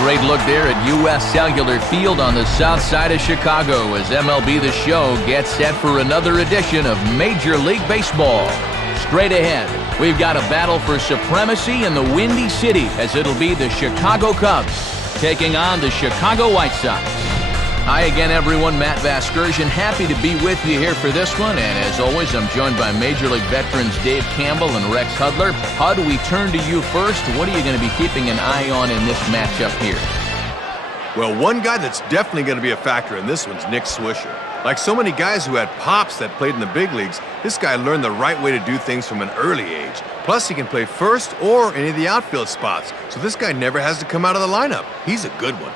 great look there at U.S. Cellular Field on the south side of Chicago as MLB The Show gets set for another edition of Major League Baseball. Straight ahead, we've got a battle for supremacy in the Windy City as it'll be the Chicago Cubs taking on the Chicago White Sox. Hi again, everyone. Matt Vasgersian, happy to be with you here for this one. And as always, I'm joined by Major League veterans Dave Campbell and Rex Hudler. Hud, we turn to you first. What are you going to be keeping an eye on in this matchup here? Well, one guy that's definitely going to be a factor in this one's Nick Swisher. Like so many guys who had pops that played in the big leagues, this guy learned the right way to do things from an early age. Plus, he can play first or any of the outfield spots, so this guy never has to come out of the lineup. He's a good one.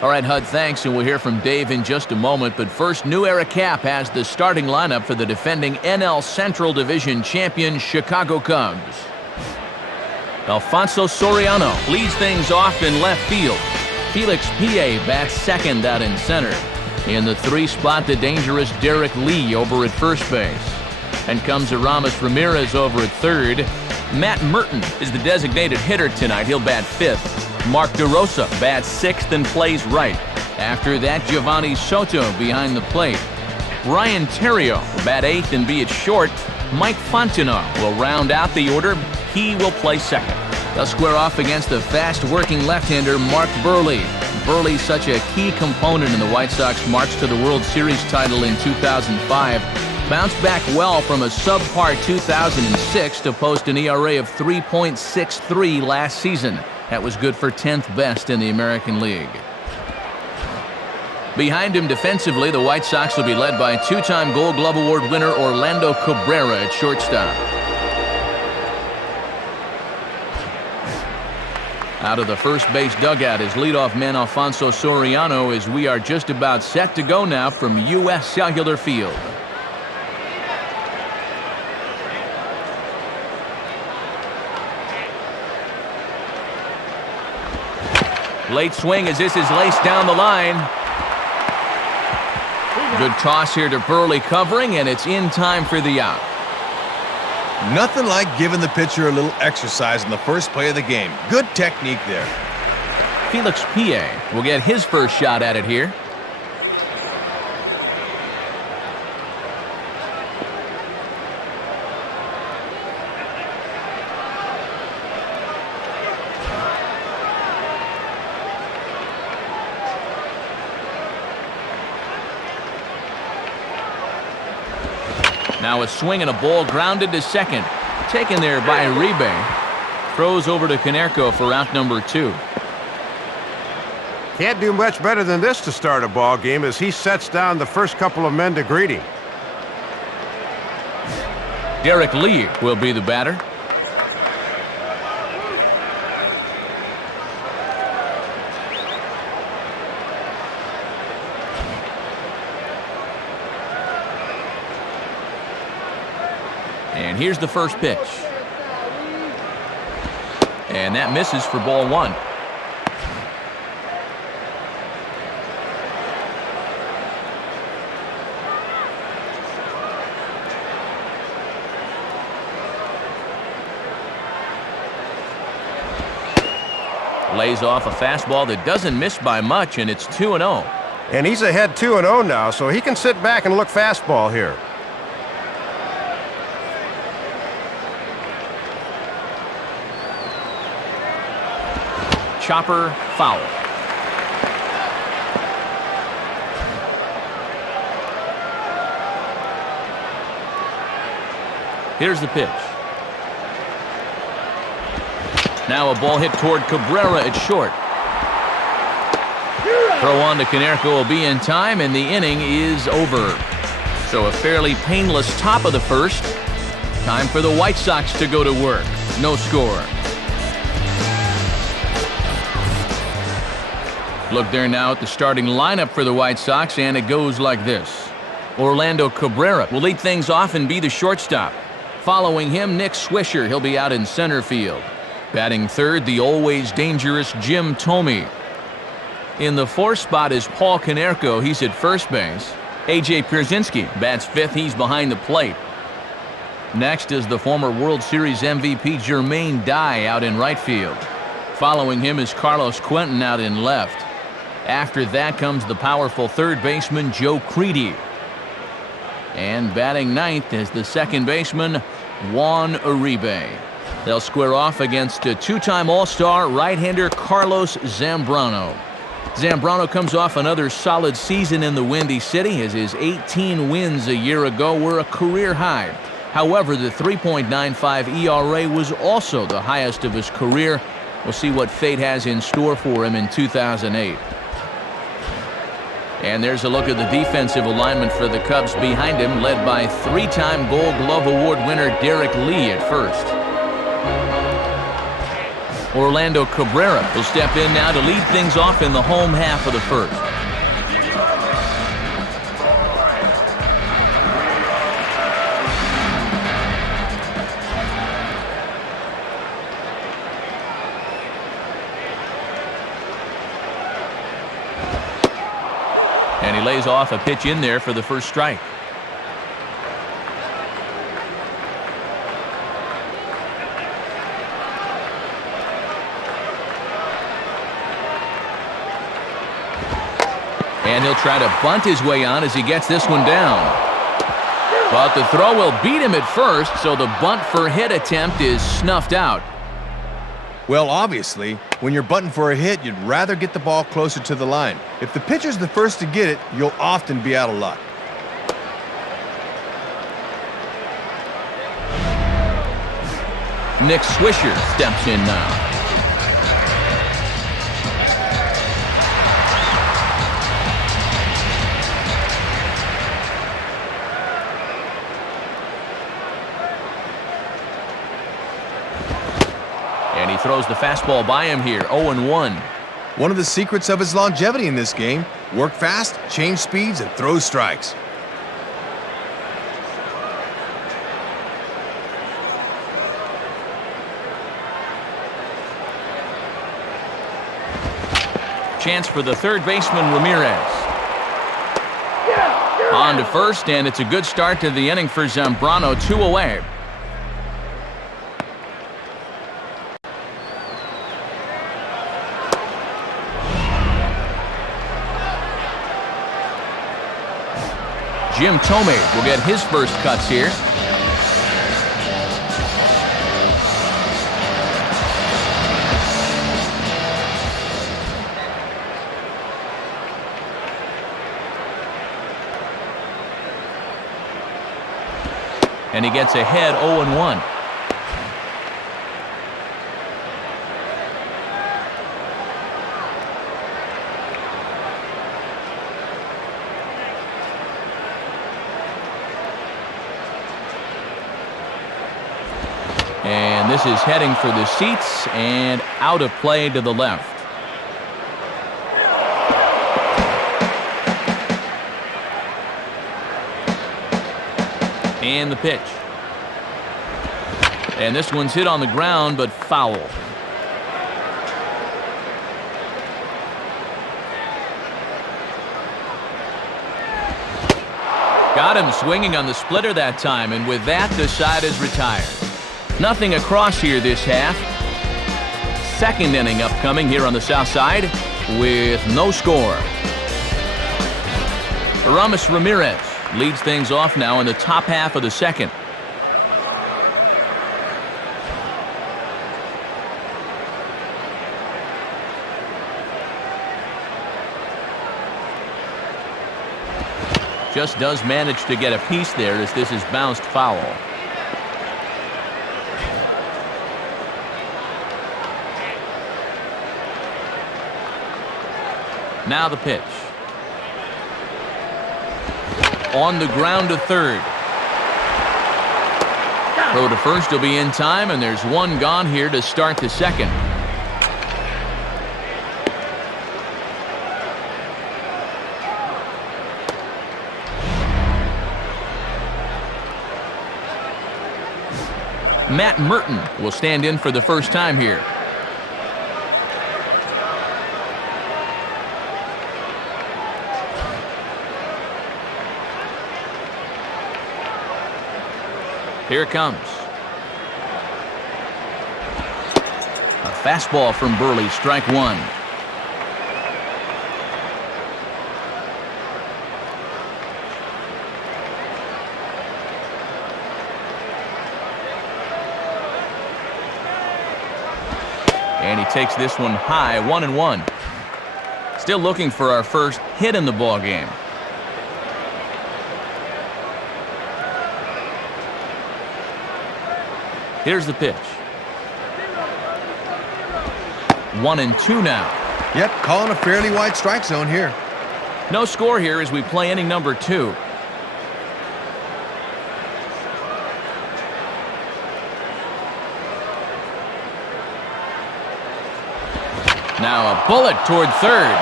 All right, Hud, thanks, and we'll hear from Dave in just a moment. But first, New Era Cap has the starting lineup for the defending NL Central Division champion Chicago Cubs. Alfonso Soriano leads things off in left field. Felix Pie bats second out in center. In the 3 spot, the dangerous Derek Lee over at first base. And comes Aramis Ramirez over at third. Matt Merton is the designated hitter tonight. He'll bat 5th. Mark DeRosa bats 6th and plays right. After that, Giovanni Soto behind the plate. Ryan Theriot will bat 8th and be at short. Mike Fontenot will round out the order. He will play second. They'll square off against the fast-working left-hander Mark Buehrle. Buehrle's such a key component in the White Sox march to the World Series title in 2005. Bounced back well from a subpar 2006 to post an ERA of 3.63 last season. That was good for 10th best in the American League. Behind him defensively, the White Sox will be led by 2-time Gold Glove Award winner Orlando Cabrera at shortstop. Out of the first base dugout is leadoff man Alfonso Soriano as we are just about set to go now from U.S. Cellular Field. Late swing as this is laced down the line. Good toss here to Buehrle covering, and it's in time for the out. Nothing like giving the pitcher a little exercise in the first play of the game. Good technique there. Felix Pie will get his first shot at it here. Now a swing and a ball grounded to second. Taken there by Uribe. Throws over to Konerko for out number 2. Can't do much better than this to start a ball game as he sets down the first couple of men to greet him. Derek Lee will be the batter. And here's the first pitch. And that misses for ball 1. Lays off a fastball that doesn't miss by much, and it's 2-0. And he's ahead 2-0 now, so he can sit back and look fastball here. Chopper foul. Here's the pitch. Now a ball hit toward Cabrera at short. Throw on to Konerko will be in time, and the inning is over. So a fairly painless top of the first. Time for the White Sox to go to work. No score. Look there now at the starting lineup for the White Sox, and it goes like this. Orlando Cabrera will lead things off and be the shortstop. Following him, Nick Swisher. He'll be out in center field. Batting third, the always dangerous Jim Thome. In the 4th spot is Paul Konerko. He's at first base. A.J. Pierzynski bats 5th. He's behind the plate. Next is the former World Series MVP Jermaine Dye out in right field. Following him is Carlos Quentin out in left. After that comes the powerful third baseman Joe Creedy. And batting ninth is the second baseman Juan Uribe. They'll square off against a two-time All-Star right-hander Carlos Zambrano. Zambrano comes off another solid season in the Windy City, as his 18 wins a year ago were a career high. However, the 3.95 ERA was also the highest of his career. We'll see what fate has in store for him in 2008. And there's a look at the defensive alignment for the Cubs behind him, led by three-time Gold Glove Award winner Derek Lee at first. Orlando Cabrera will step in now to lead things off in the home half of the first. And he lays off a pitch in there for the first strike. And he'll try to bunt his way on as he gets this one down. But the throw will beat him at first, so the bunt for hit attempt is snuffed out. Well, obviously, when you're bunting for a hit, you'd rather get the ball closer to the line. If the pitcher's the first to get it, you'll often be out of luck. Nick Swisher steps in now. And he throws the fastball by him here, 0-1. One of the secrets of his longevity in this game: work fast, change speeds, and throw strikes. Chance for the third baseman, Ramirez. On to first, and it's a good start to the inning for Zambrano, 2 away. Jim Thome will get his first cuts here. And he gets ahead 0-1. And this is heading for the seats and out of play to the left. And the pitch. And this one's hit on the ground, but foul. Got him swinging on the splitter that time, and with that, the side is retired. Nothing across here this half. Second inning upcoming here on the south side with no score. Aramis Ramirez leads things off now in the top half of the second. Just does manage to get a piece there as this is bounced foul. Now the pitch. On the ground to third. Throw to first will be in time, and there's one gone here to start the second. Matt Merton will stand in for the first time here. Here it comes. A fastball from Burley, strike one. And he takes this one high, 1-1. Still looking for our first hit in the ball game. Here's the pitch. 1-2 now. Yep, calling a fairly wide strike zone here. No score here as we play inning number 2. Now a bullet toward third.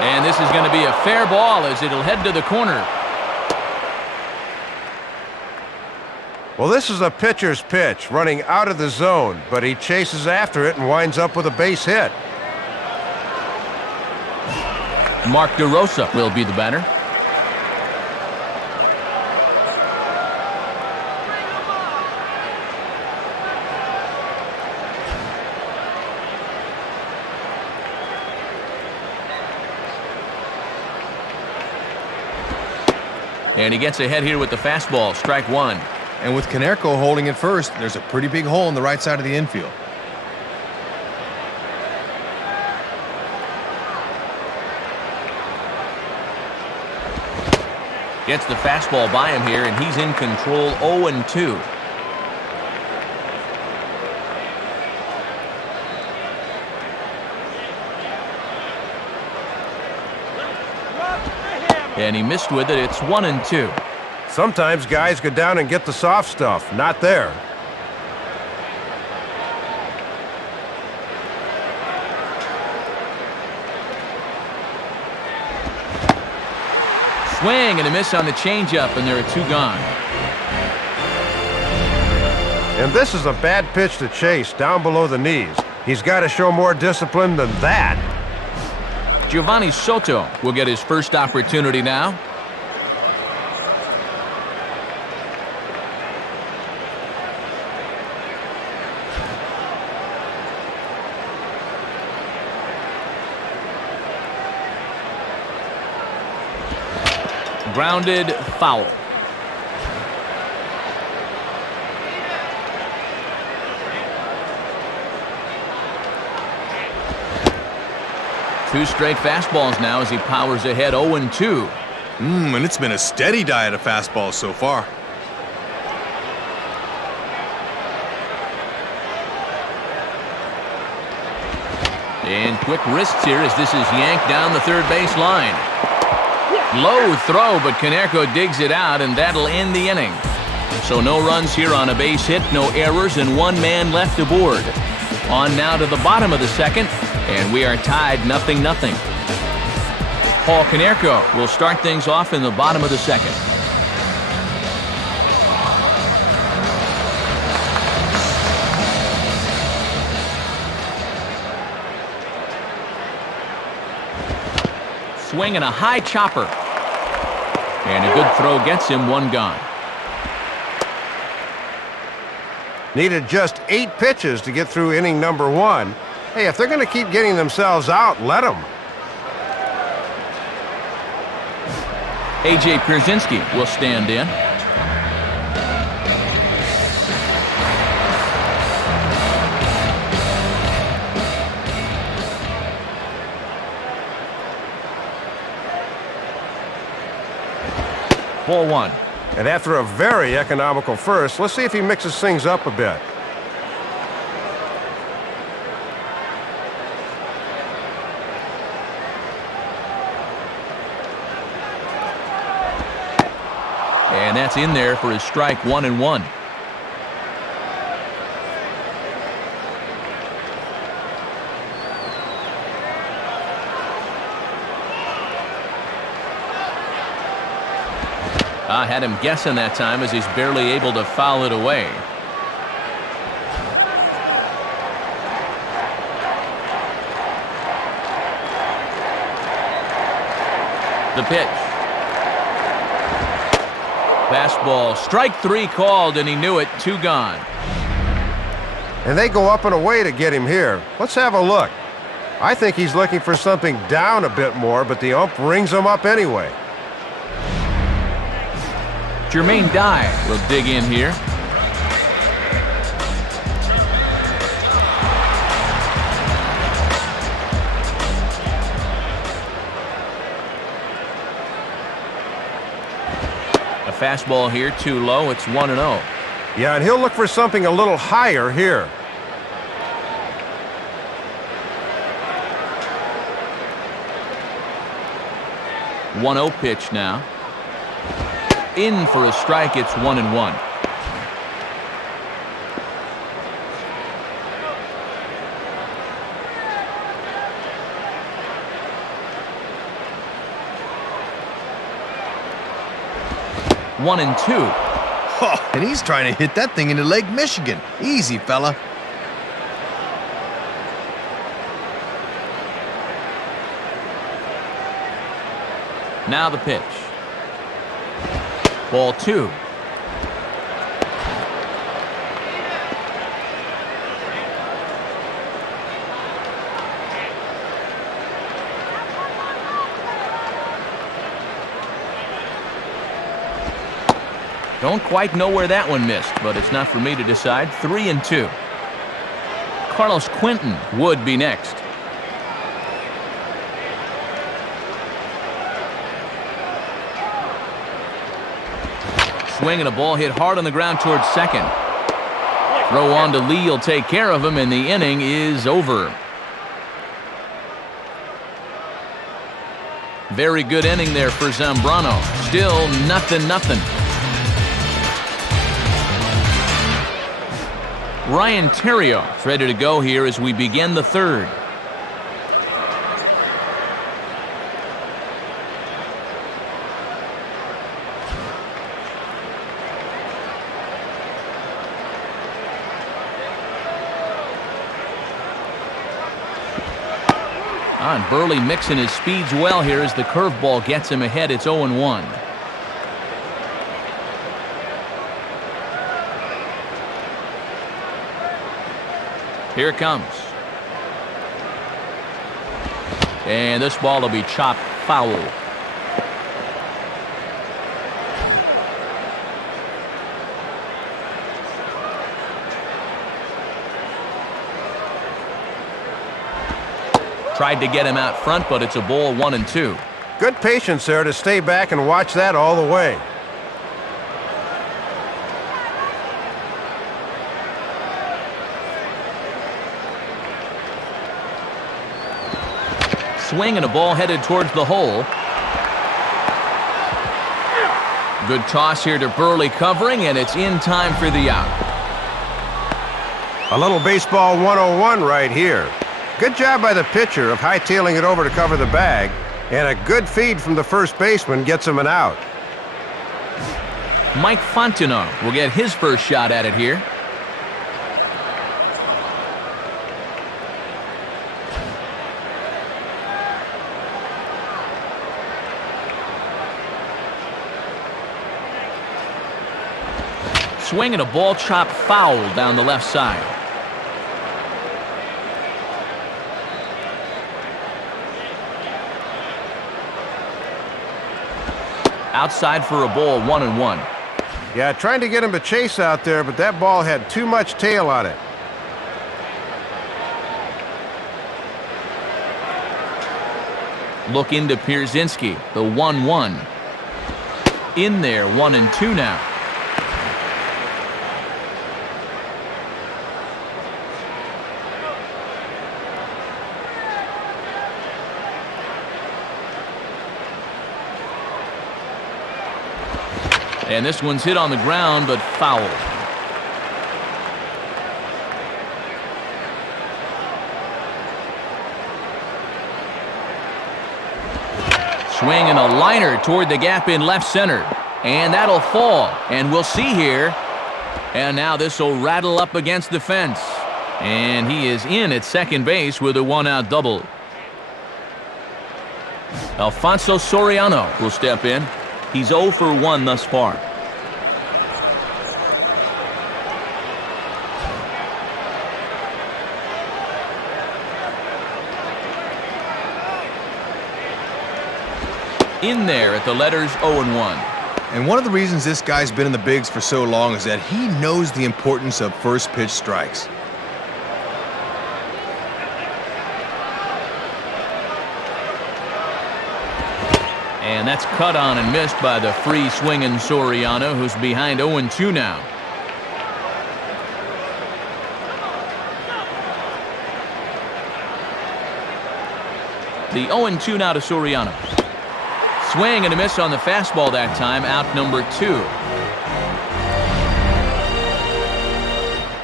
And this is going to be a fair ball as it'll head to the corner. Well, this is a pitcher's pitch, running out of the zone, but he chases after it and winds up with a base hit. Mark DeRosa will be the batter. And he gets ahead here with the fastball, strike one. And with Konerko holding it first, there's a pretty big hole in the right side of the infield. Gets the fastball by him here, and he's in control, 0-2. And he missed with it. It's 1-2. Sometimes guys go down and get the soft stuff. Not there. Swing and a miss on the changeup, and there are 2 gone. And this is a bad pitch to chase down below the knees. He's got to show more discipline than that. Giovanni Soto will get his first opportunity now. Grounded foul. Two straight fastballs now as he powers ahead, 0-2. And it's been a steady diet of fastballs so far. And quick wrists here as this is yanked down the third base line. Low throw, but Konerko digs it out, and that'll end the inning. So no runs here on a base hit, no errors, and 1 man left aboard. On now to the bottom of the second, and we are tied 0-0. Paul Konerko will start things off in the bottom of the second. Swing and a high chopper. And a good throw gets him, 1 gone. Needed just 8 pitches to get through inning number 1. Hey, if they're going to keep getting themselves out, let them. A.J. Pierzynski will stand in. Ball 1. And after a very economical first, let's see if he mixes things up a bit. And that's in there for his strike, 1-1. I had him guessing that time as he's barely able to foul it away. The pitch. Fastball, strike 3 called, and he knew it, 2 gone. And they go up and away to get him here. Let's have a look. I think he's looking for something down a bit more, but the ump rings him up anyway. Jermaine Dye will dig in here. A fastball here, too low. It's 1-0. Yeah, and he'll look for something a little higher here. One 1-0 pitch now. In for a strike. It's 1-1. One and two. Oh, and he's trying to hit that thing into Lake Michigan. Easy, fella. Now the pitch. Ball 2. Don't quite know where that one missed, but it's not for me to decide. 3-2. Carlos Quentin would be next. Swing and a ball hit hard on the ground towards second. Throw on to Lee will take care of him, and the inning is over. Very good inning there for Zambrano. Still 0-0. Ryan Theriot is ready to go here as we begin the third. And Burley mixing his speeds well here as the curveball gets him ahead. It's 0-1. Here it comes. And this ball will be chopped foul. Tried to get him out front, but it's a ball 1-2. Good patience there to stay back and watch that all the way. Swing and a ball headed towards the hole. Good toss here to Burley covering, and it's in time for the out. A little baseball 101 right here. Good job by the pitcher of hightailing it over to cover the bag, and a good feed from the first baseman gets him an out. Mike Fontenot will get his first shot at it here. Swing and a ball chopped foul down the left side. Outside for a ball, 1-1. Yeah, trying to get him to chase out there, but that ball had too much tail on it. Look into Pierzynski, the 1-1. In there, 1-2 now. And this one's hit on the ground, but foul. Swing and a liner toward the gap in left center. And that'll fall. And we'll see here. And now this will rattle up against the fence. And he is in at second base with a one-out double. Alfonso Soriano will step in. He's 0 for 1 thus far. in there at the letters 0-1. And one of the reasons this guy's been in the bigs for so long is that he knows the importance of first pitch strikes. And that's cut on and missed by the free swinging Soriano, who's behind 0-2 now. The 0-2 now to Soriano. Swing and a miss on the fastball that time, out number 2.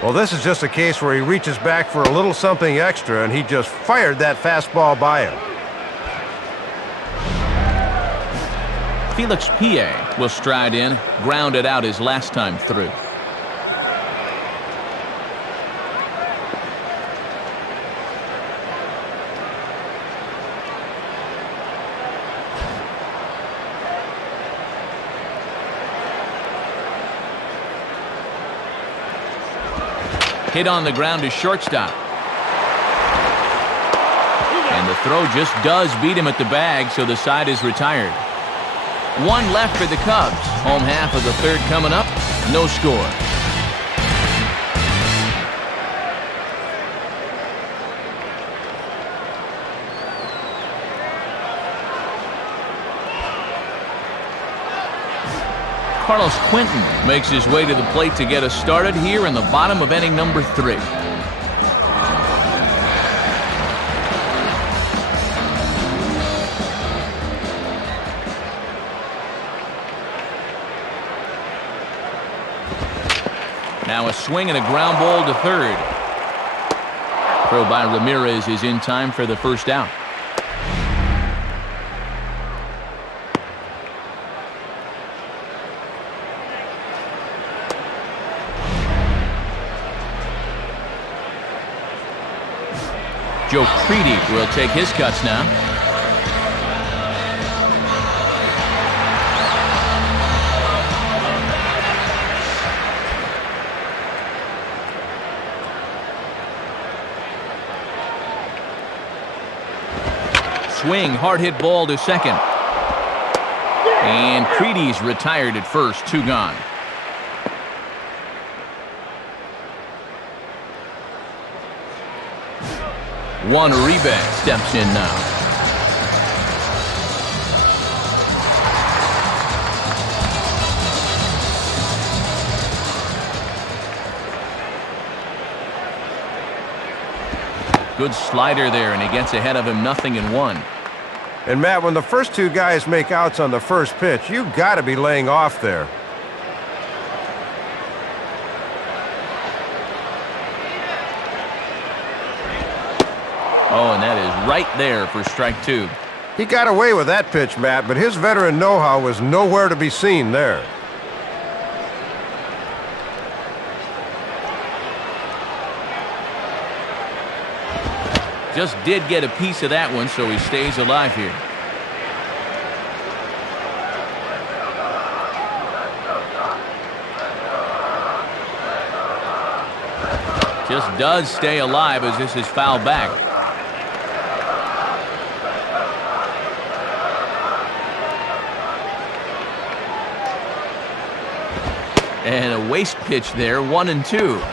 Well, this is just a case where he reaches back for a little something extra, and he just fired that fastball by him. Felix Pie will stride in, grounded out his last time through. Hit on the ground to shortstop. And the throw just does beat him at the bag, so the side is retired. One left for the Cubs. Home half of the third coming up. No score. Carlos Quentin makes his way to the plate to get us started here in the bottom of inning number 3. Now a swing and a ground ball to third. Throw by Ramirez is in time for the first out. Joe Creedy will take his cuts now. Swing, hard hit ball to second. And Creedy's retired at first, 2 gone. Juan Uribe steps in now. Good slider there, and he gets ahead of him 0-1. And Matt, when the first 2 guys make outs on the first pitch, you've got to be laying off there. Oh, and that is right there for strike 2. He got away with that pitch, Matt, but his veteran know-how was nowhere to be seen there. Just did get a piece of that one, so he stays alive here. Just does stay alive as this is fouled back. And a waste pitch there, 1-2.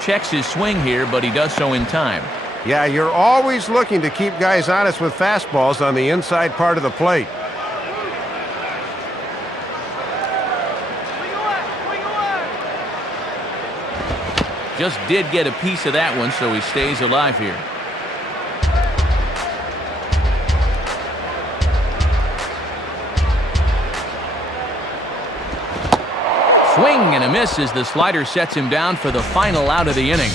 Checks his swing here, but he does so in time. Yeah, you're always looking to keep guys honest with fastballs on the inside part of the plate. Just did get a piece of that one, so he stays alive here. Swing and a miss as the slider sets him down for the final out of the inning.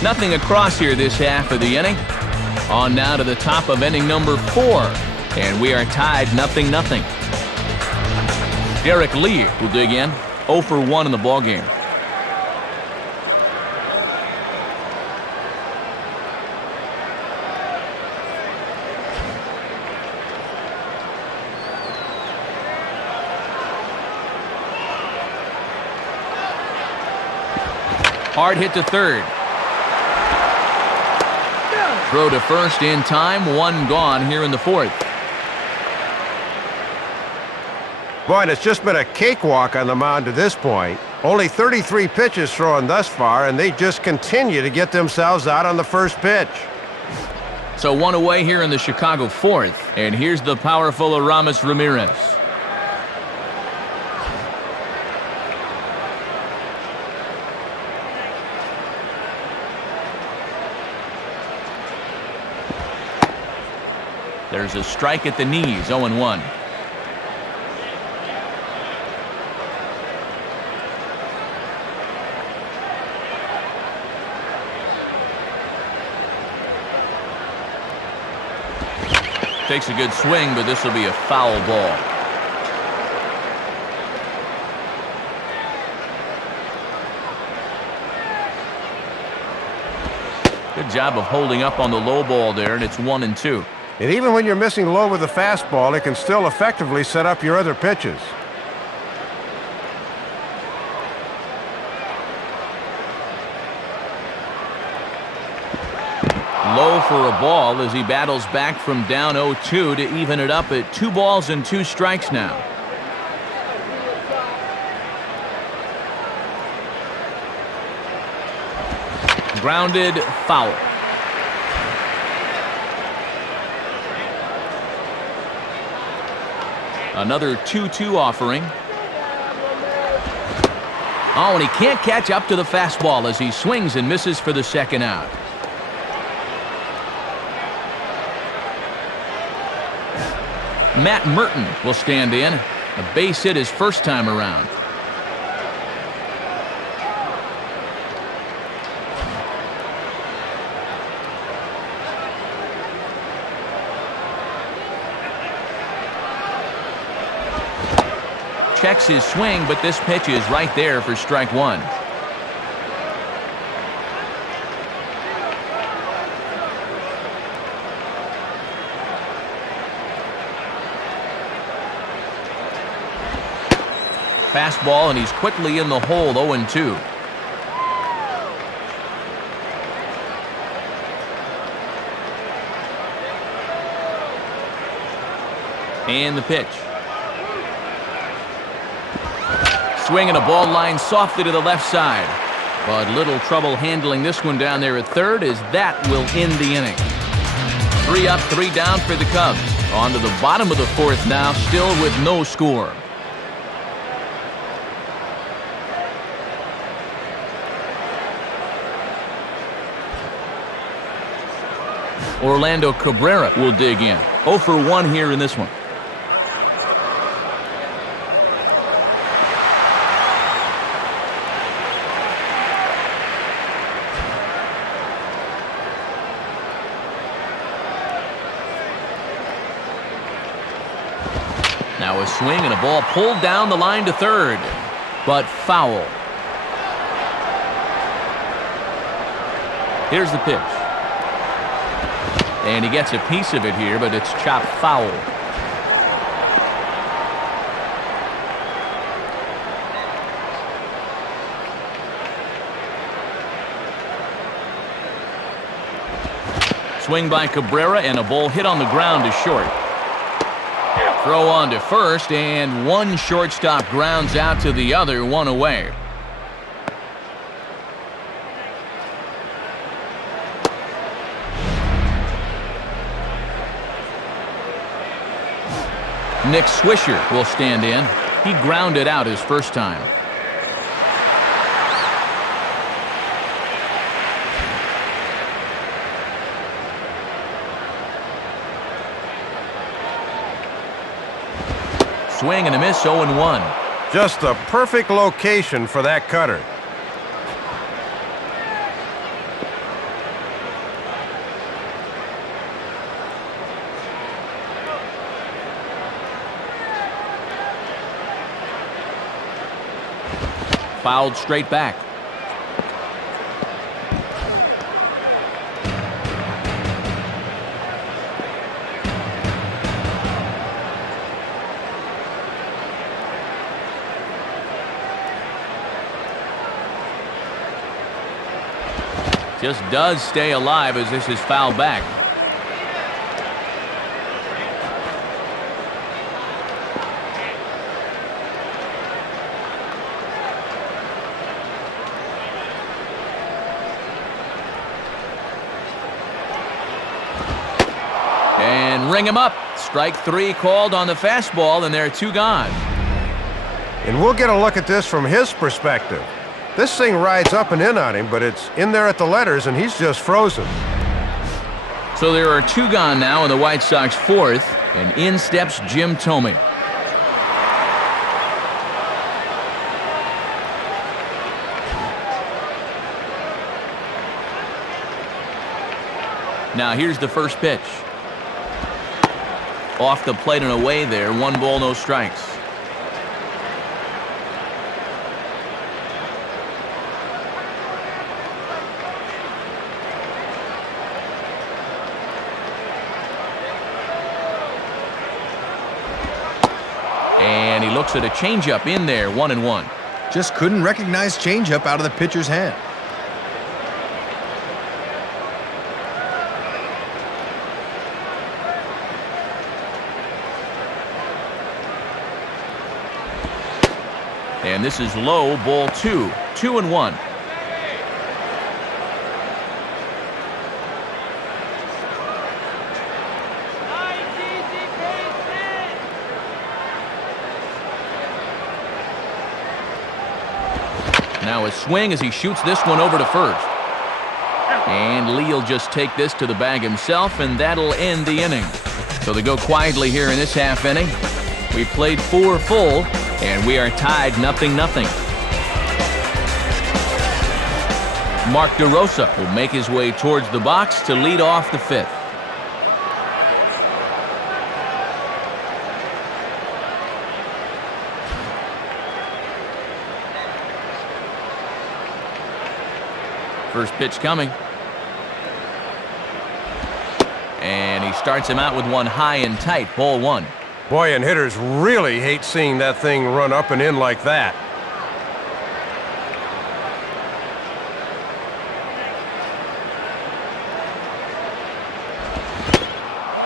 Nothing across here this half of the inning. On now to the top of inning number 4. And we are tied 0-0. Derek Lee will dig in. 0 for 1 in the ballgame. Hard hit to third. Throw to first in time. One gone here in the fourth. Boy, it's just been a cakewalk on the mound to this point. Only 33 pitches thrown thus far, and they just continue to get themselves out on the first pitch. So one away here in the Chicago fourth. And here's the powerful Aramis Ramirez. There's a strike at the knees, 0-1. Takes a good swing, but this will be a foul ball. Good job of holding up on the low ball there, and it's 1-2. And even when you're missing low with the fastball, it can still effectively set up your other pitches. Low for a ball as he battles back from down 0-2 to even it up at 2 balls and 2 strikes now. Grounded, foul. Another 2-2 offering. Oh, and he can't catch up to the fastball as he swings and misses for the second out. Matt Merton will stand in. A base hit his first time around. Checks his swing, but this pitch is right there for strike one. Fastball, and he's quickly in the hole, 0-2. And the pitch. Swinging a ball line softly to the left side. But little trouble handling this one down there at third as that will end the inning. 3 up, 3 down for the Cubs. On to the bottom of the fourth now, still with no score. Orlando Cabrera will dig in. 0 for 1 here in this one. Now a swing and a ball pulled down the line to third, but foul. Here's the pitch. And he gets a piece of it here, but it's chopped foul. Swing by Cabrera and a ball hit on the ground to short. Throw on to first, and one shortstop grounds out to the other, 1 away. Nick Swisher will stand in. He grounded out his first time. Swing and a miss, 0-1. Just the perfect location for that cutter. Fouled straight back. Just does stay alive as this is fouled back. And ring him up. Strike 3 called on the fastball, and there are 2 gone. And we'll get a look at this from his perspective. This thing rides up and in on him, but it's in there at the letters, and he's just frozen. So there are 2 gone now in the White Sox 4th, and in steps Jim Thome. Now here's the first pitch. Off the plate and away there. 1 ball, no strikes. And he looks at a changeup in there. 1-1. Just couldn't recognize changeup out of the pitcher's hand. And this is low, ball 2. 2-1. Now a swing as he shoots this one over to first. And Lee will just take this to the bag himself, and that'll end the inning. So they go quietly here in this half inning. We played 4 full, and we are tied 0-0. Mark DeRosa will make his way towards the box to lead off the 5th. First pitch coming. And he starts him out with one high and tight. Ball 1. Boy, and hitters really hate seeing that thing run up and in like that.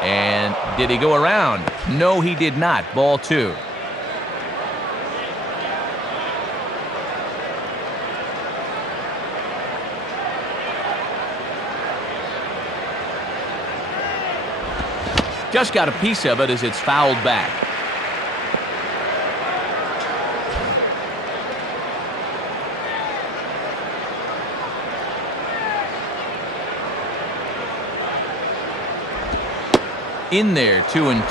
And did he go around? No, he did not. Ball 2. Just got a piece of it as it's fouled back. In there, 2-2.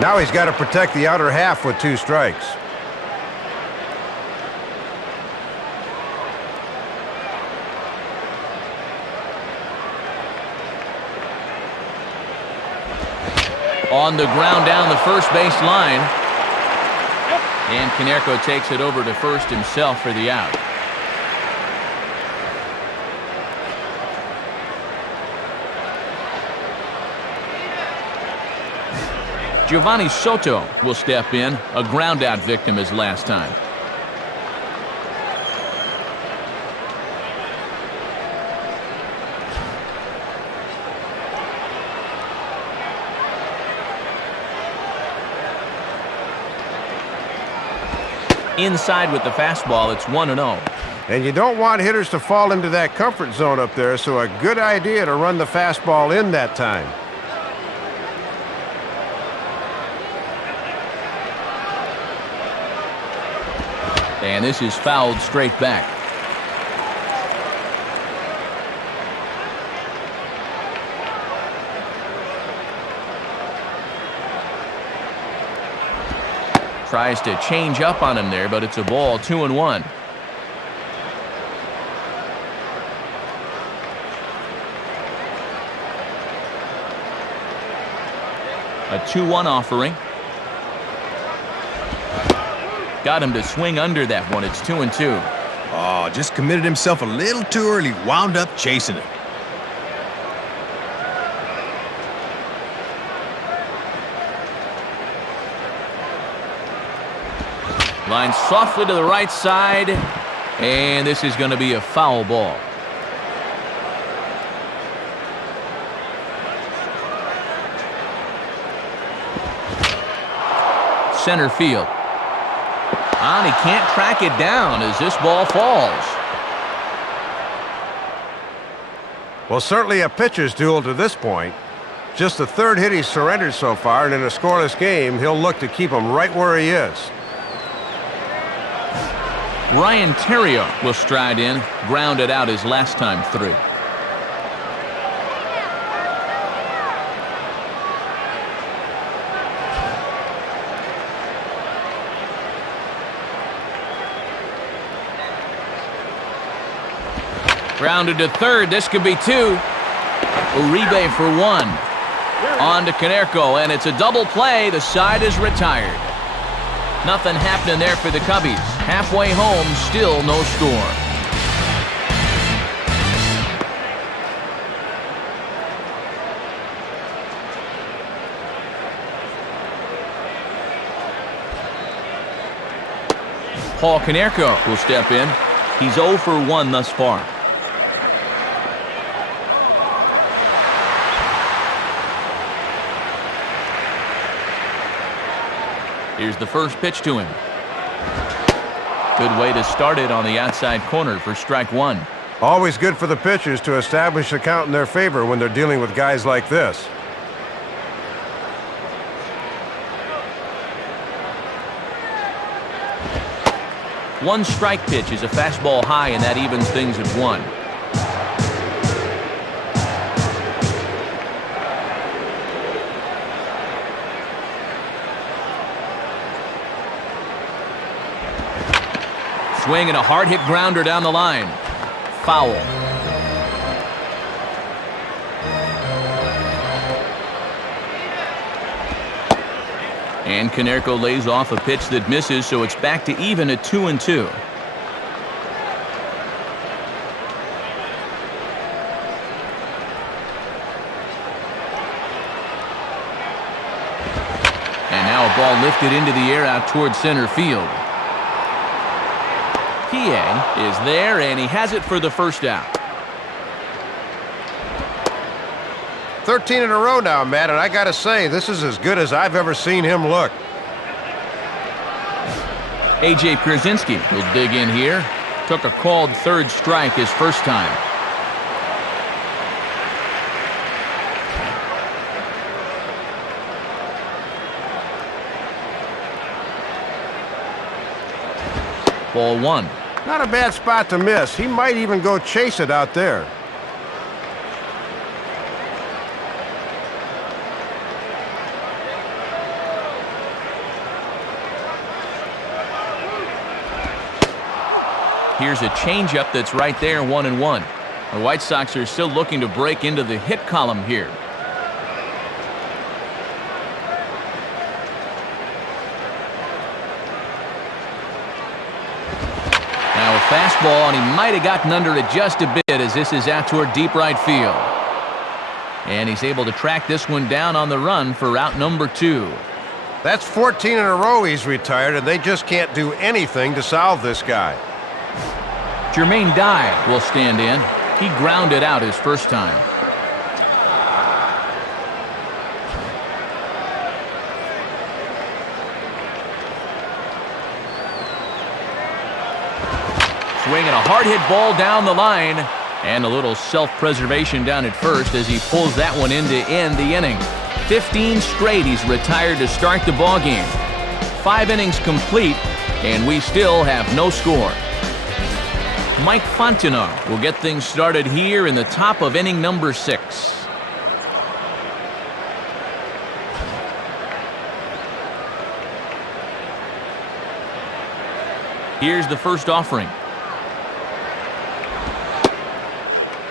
Now he's got to protect the outer half with 2 strikes. On the ground down the first base line. And Konerko takes it over to first himself for the out. Giovanni Soto will step in, a ground-out victim as last time. Inside with the fastball, it's 1-0. And you don't want hitters to fall into that comfort zone up there, so a good idea to run the fastball in that time. And this is fouled straight back. Tries to change up on him there, but it's a ball. 2-1. A 2-1 offering. Got him to swing under that one. It's 2-2. Oh, just committed himself a little too early. Wound up chasing it. Line softly to the right side, and this is going to be a foul ball. center field. And he can't track it down as this ball falls. Well, certainly a pitcher's duel to this point. Just the third hit he's surrendered so far, and in a scoreless game, he'll look to keep him right where he is. Ryan Terrier will stride in, grounded out his last time through. Grounded to third. This could be two. Uribe for one. On to Konerko, and it's a double play. The side is retired. Nothing happening there for the Cubbies. Halfway home, still no score. Paul Konerko will step in. He's 0 for 1 thus far. Here's the first pitch to him. Good way to start it on the outside corner for strike one. Always good for the pitchers to establish a count in their favor when they're dealing with guys like this. One strike pitch is a fastball high, and that evens things at 1. Swing and a hard hit grounder down the line. Foul. And Konerko lays off a pitch that misses, so it's back to even at 2-2. And now a ball lifted into the air out towards center field. PA is there, and he has it for the first out. 13 in a row now, Matt, and I gotta say, this is as good as I've ever seen him look. A.J. Pierzynski will dig in here. Took a called third strike his first time. Ball one. Not a bad spot to miss. He might even go chase it out there. Here's a changeup that's right there, 1-1. The White Sox are still looking to break into the hit column here. Now a fastball, and he might have gotten under it just a bit as this is out toward deep right field. And he's able to track this one down on the run for out number 2. That's 14 in a row he's retired, and they just can't do anything to solve this guy. Jermaine Dye will stand in. He grounded out his first time. Swinging a hard hit ball down the line, and a little self-preservation down at first as he pulls that one in to end the inning. 15 straight he's retired to start the ballgame. 5 innings complete, and we still have no score. Mike Fontenot will get things started here in the top of inning number 6. Here's the first offering.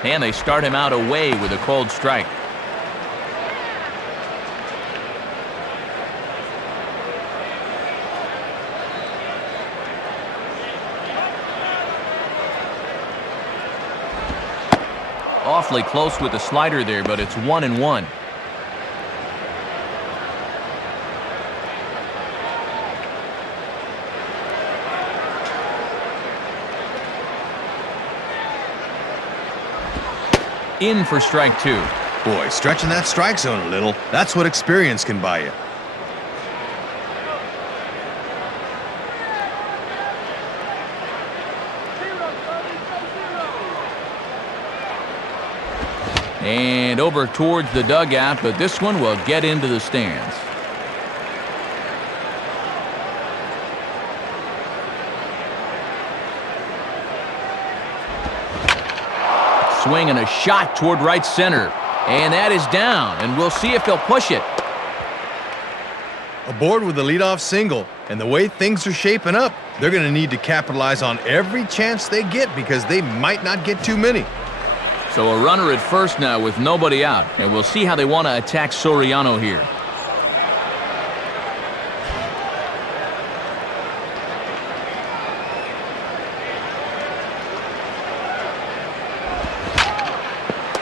And they start him out away with a called strike. Awfully close with the slider there, but it's 1-1. In for strike 2. Boy, stretching that strike zone a little. That's what experience can buy you. And over towards the dugout, but this one will get into the stands. Swing and a shot toward right center. And that is down, and we'll see if they'll push it. Aboard with a leadoff single, and the way things are shaping up, they're going to need to capitalize on every chance they get because they might not get too many. So a runner at first now with nobody out, and we'll see how they want to attack Soriano here.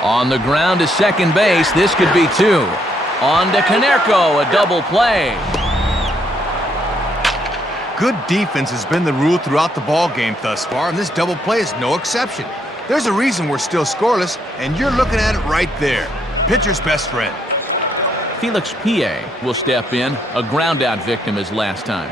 On the ground to second base, this could be two. On to Canerco, a double play. Good defense has been the rule throughout the ball game thus far, and this double play is no exception. There's a reason we're still scoreless, and you're looking at it right there. Pitcher's best friend. Felix Pie will step in, a ground-out victim as last time.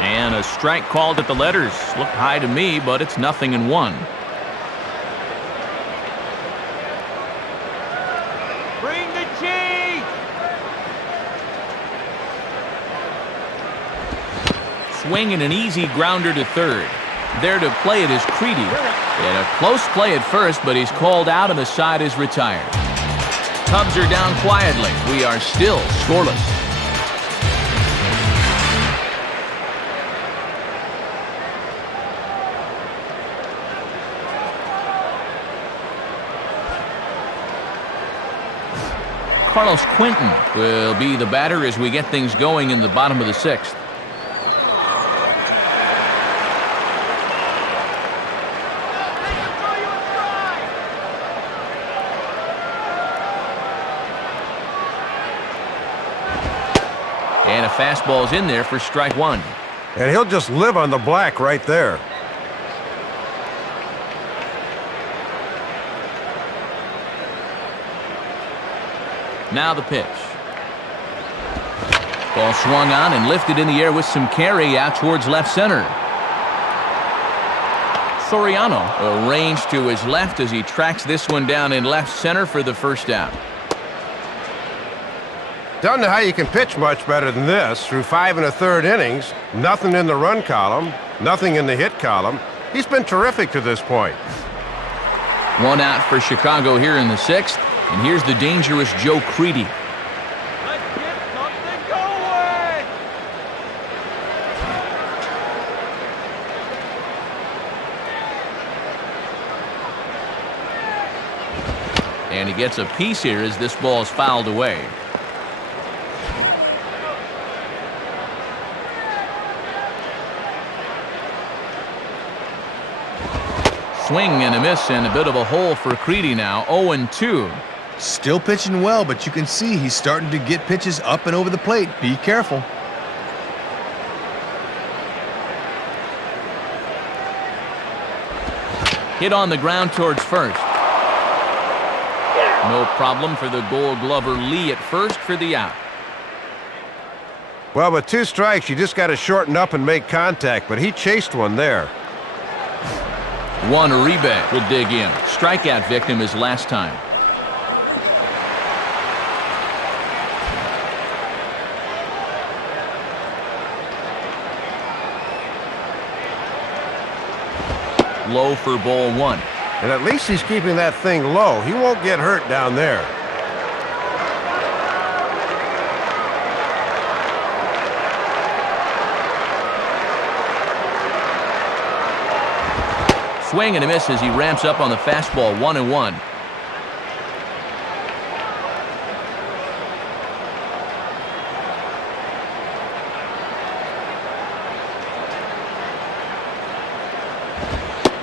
And a strike called at the letters. Looked high to me, but it's 0-1. Bring the cheese! Swinging an easy grounder to third. There to play it is Creedy. And a close play at first, but he's called out and the side is retired. Cubs are down quietly. We are still scoreless. Carlos Quinton will be the batter as we get things going in the bottom of the sixth. And a fastball's in there for strike one. And he'll just live on the black right there. Now the pitch. Ball swung on and lifted in the air with some carry out towards left center. Soriano arranged to his left as he tracks this one down in left center for the first out. Don't know how you can pitch much better than this. Through 5 1/3 innings, nothing in the run column, nothing in the hit column. He's been terrific to this point. One out for Chicago here in the sixth. And here's the dangerous Joe Creedy. Let's get something going! And he gets a piece here as this ball is fouled away. Swing and a miss and a bit of a hole for Creedy now. 0-2. Still pitching well, but you can see he's starting to get pitches up and over the plate. Be careful. Hit on the ground towards first. No problem for the Gold Glover Lee at first for the out. Well, with 2 strikes, you just got to shorten up and make contact, but he chased one there. One Uribe will dig in. Strikeout victim is last time. Low for ball one. And at least he's keeping that thing low. He won't get hurt down there. Swing and a miss as he ramps up on the fastball. 1-1.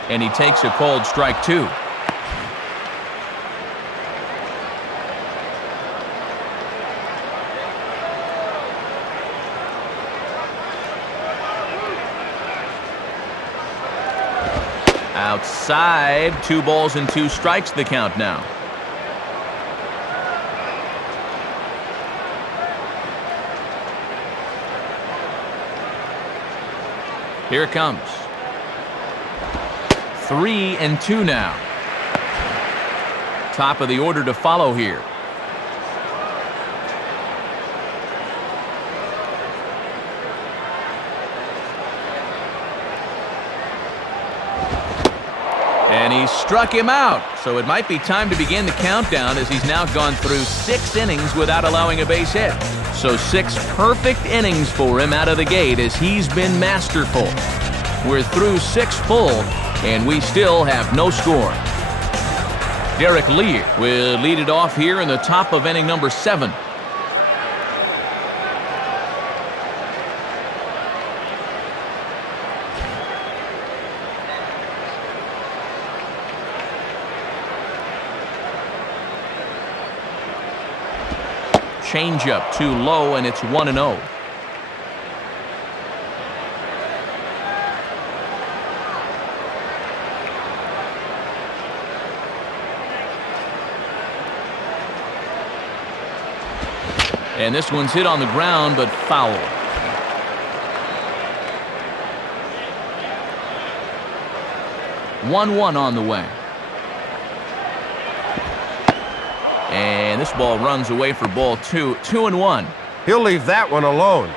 And he takes a called strike 2. Outside, 2 balls and 2 strikes the count now. Here it comes. 3-2 now. Top of the order to follow here. And he struck him out, so it might be time to begin the countdown as he's now gone through 6 innings without allowing a base hit. So 6 perfect innings for him out of the gate as he's been masterful. We're through 6 full, and we still have no score. Derek Lee will lead it off here in the top of inning number 7. Changeup too low, and it's 1-0. And this one's hit on the ground, but foul. One on the way. And this ball runs away for ball 2. 2-1. He'll leave that one alone.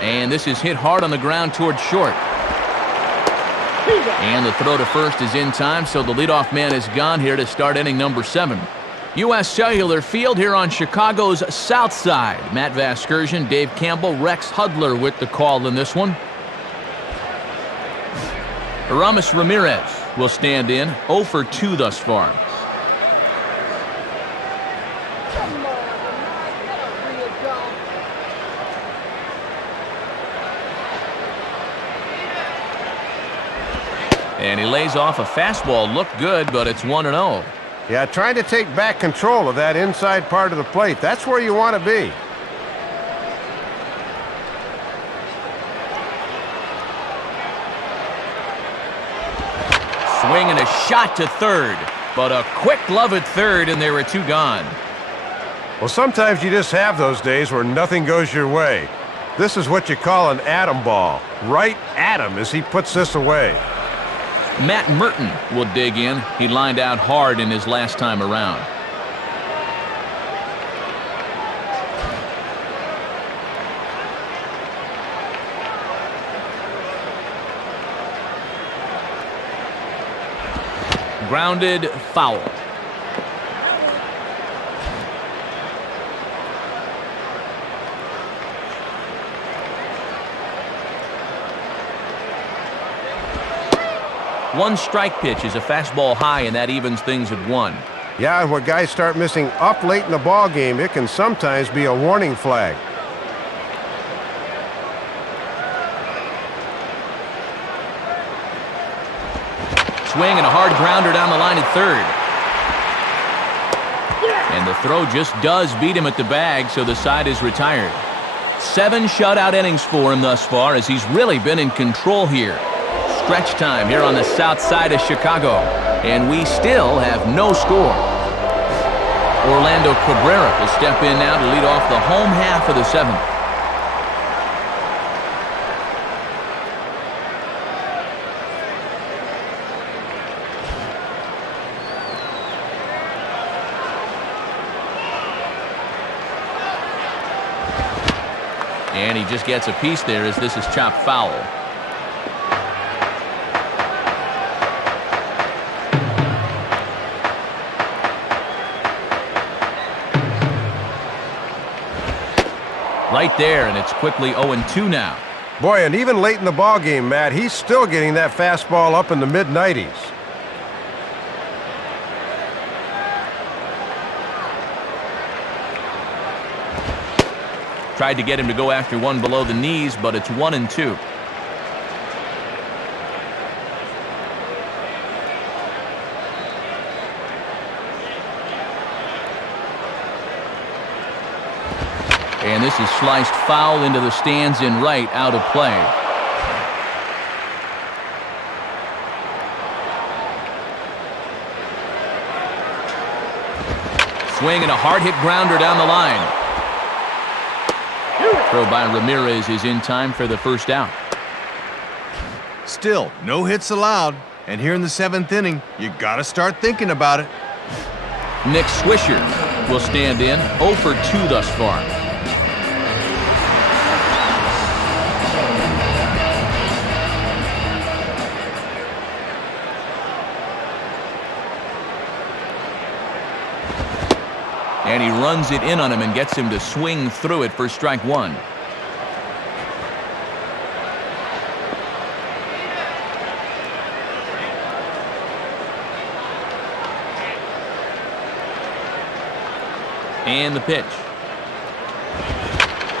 And this is hit hard on the ground toward short. And the throw to first is in time, so the leadoff man is gone here to start inning number 7. U.S. Cellular Field here on Chicago's south side. Matt Vasgersian, Dave Campbell, Rex Hudler with the call in this one. Aramis Ramirez will stand in, 0 for 2 thus far. And he lays off a fastball. Looked good, but it's 1-0. Yeah, trying to take back control of that inside part of the plate. That's where you want to be. Swing and a shot to third, but a quick glove at third, and there were 2 gone. Well, sometimes you just have those days where nothing goes your way. This is what you call an atom ball. Right at him as he puts this away. Matt Merton will dig in. He lined out hard in his last time around. Grounded, foul. One strike pitch is a fastball high, and that evens things at 1. Yeah, and when guys start missing up late in the ball game, it can sometimes be a warning flag. Swing and a hard grounder down the line at third. And the throw just does beat him at the bag, so the side is retired. 7 shutout innings for him thus far as he's really been in control here. Stretch time here on the south side of Chicago, and we still have no score. Orlando Cabrera will step in now to lead off the home half of the 7th. And he just gets a piece there as this is chopped foul. Right there, and it's quickly 0-2 now. Boy, and even late in the ball game, Matt, he's still getting that fastball up in the mid-90s. Tried to get him to go after one below the knees, but it's 1-2. And this is sliced foul into the stands in right, out of play. Swing and a hard-hit grounder down the line. Throw by Ramirez is in time for the first out. Still, no hits allowed. And here in the 7th inning, you gotta start thinking about it. Nick Swisher will stand in, 0 for 2 thus far. And he runs it in on him and gets him to swing through it for strike 1. And the pitch.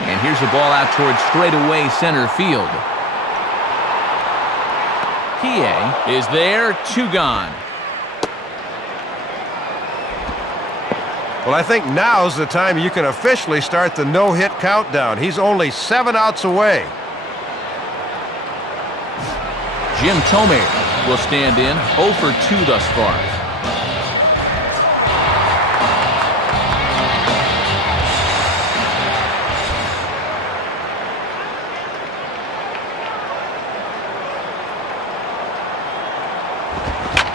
And here's the ball out towards straightaway center field. PA is there, 2 gone. Well, I think now's the time you can officially start the no-hit countdown. He's only 7 outs away. Jim Thome will stand in, 0 for 2 thus far.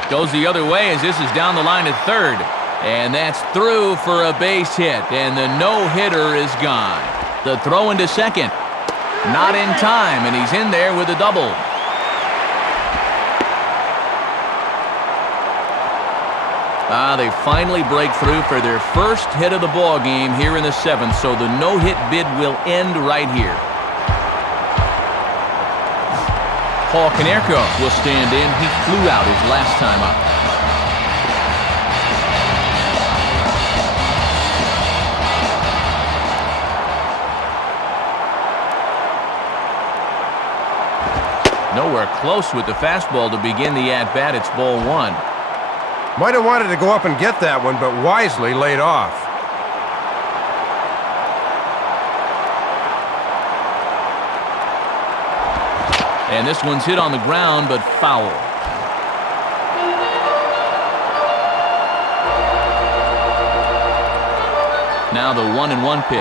Goes the other way as this is down the line at third. And that's through for a base hit. And the no-hitter is gone. The throw into second. Not in time, and he's in there with a double. They finally break through for their first hit of the ball game here in the 7th. So the no-hit bid will end right here. Paul Konerko will stand in. He flew out his last time up. Nowhere close with the fastball to begin the at-bat. It's ball 1. Might have wanted to go up and get that one, but wisely laid off. And this one's hit on the ground, but foul. Now the 1-1 pitch.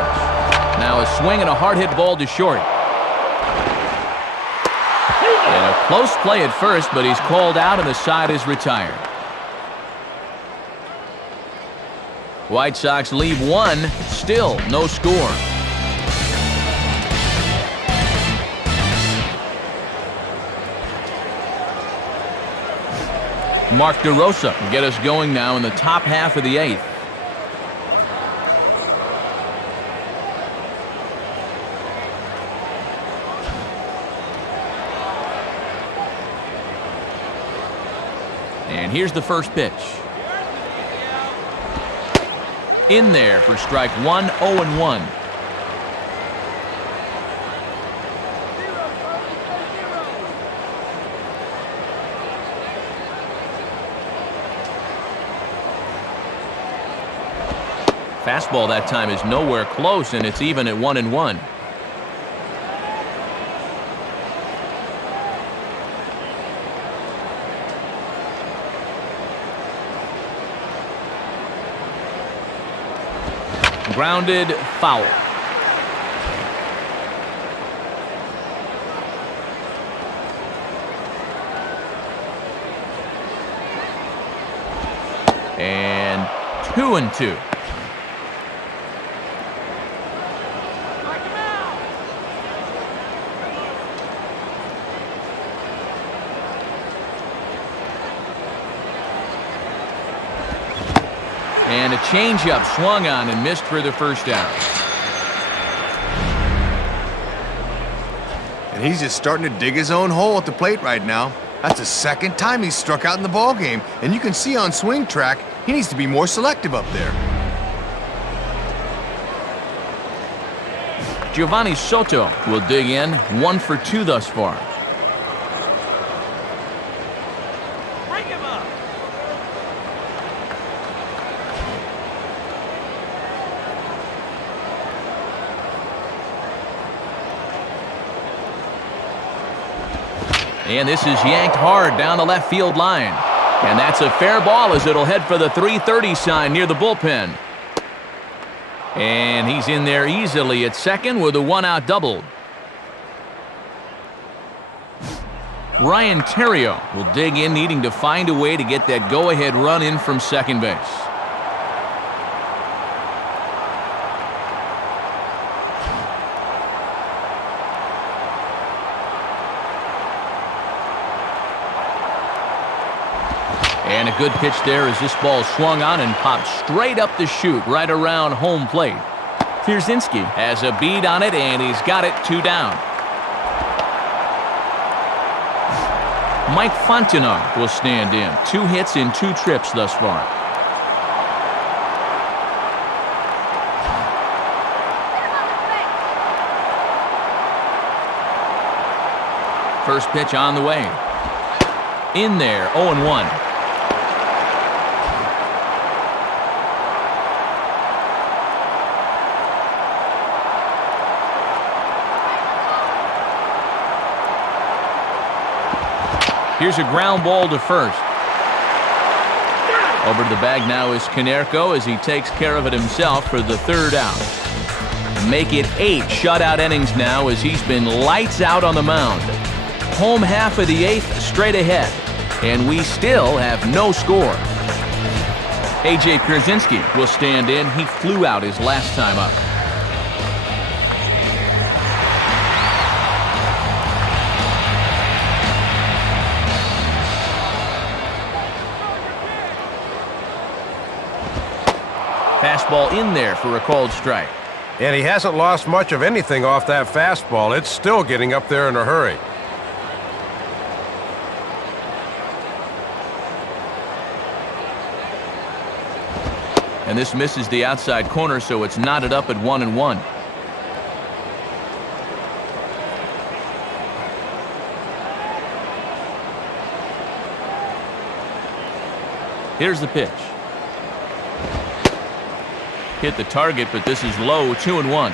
Now a swing and a hard hit ball to short. And a close play at first, but he's called out and the side is retired. White Sox leave 1, still no score. Mark DeRosa will get us going now in the top half of the 8th. And here's the first pitch. In there for strike 1, 0-1. Fastball that time is nowhere close, and it's even at 1-1. Grounded, foul. And 2-2. And a changeup swung on and missed for the first out. And he's just starting to dig his own hole at the plate right now. That's the second time he's struck out in the ball game, and you can see on swing track he needs to be more selective up there. Giovanni Soto will dig in, 1 for 2 thus far. And this is yanked hard down the left field line. And that's a fair ball as it'll head for the 330 sign near the bullpen. And he's in there easily at second with a one-out double. Ryan Theriot will dig in, needing to find a way to get that go-ahead run in from second base. And a good pitch there as this ball swung on and popped straight up the chute right around home plate. Pierzynski has a bead on it, and he's got it 2 down. Mike Fontenot will stand in. 2 hits in 2 trips thus far. First pitch on the way. In there, 0-1. Here's a ground ball to first. Over to the bag now is Konerko as he takes care of it himself for the 3rd out. Make it 8 shutout innings now as he's been lights out on the mound. Home half of the 8th straight ahead, and we still have no score. A.J. Pierzynski will stand in. He flew out his last time up. Fastball in there for a called strike. And he hasn't lost much of anything off that fastball. It's still getting up there in a hurry. And this misses the outside corner, so it's knotted up at 1-1. Here's the pitch. Hit the target, but this is low, 2-1.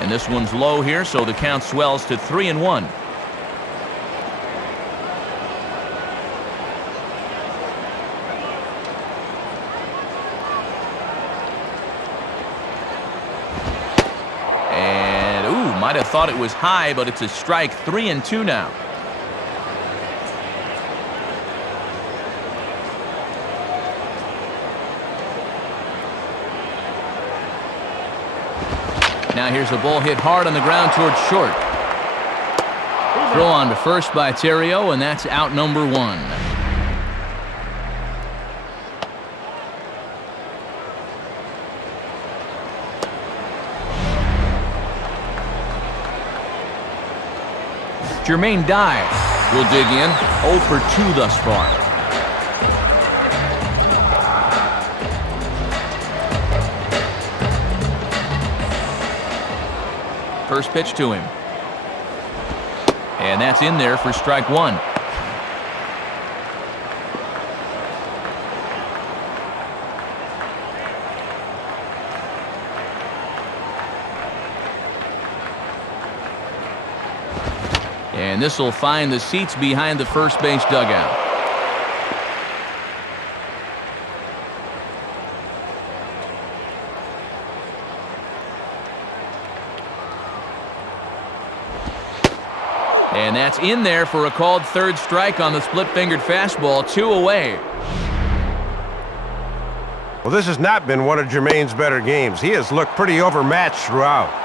And this one's low here, so the count swells to 3-1. Might have thought it was high, but it's a strike. 3-2 now. Now here's a ball hit hard on the ground towards short. Throw on to first by Theriot, and that's out number 1. Jermaine Dye will dig in. 0 for 2 thus far. First pitch to him. And that's in there for strike 1. And this will find the seats behind the first base dugout. And that's in there for a called 3rd strike on the split-fingered fastball. 2 away. Well, this has not been one of Jermaine's better games. He has looked pretty overmatched throughout.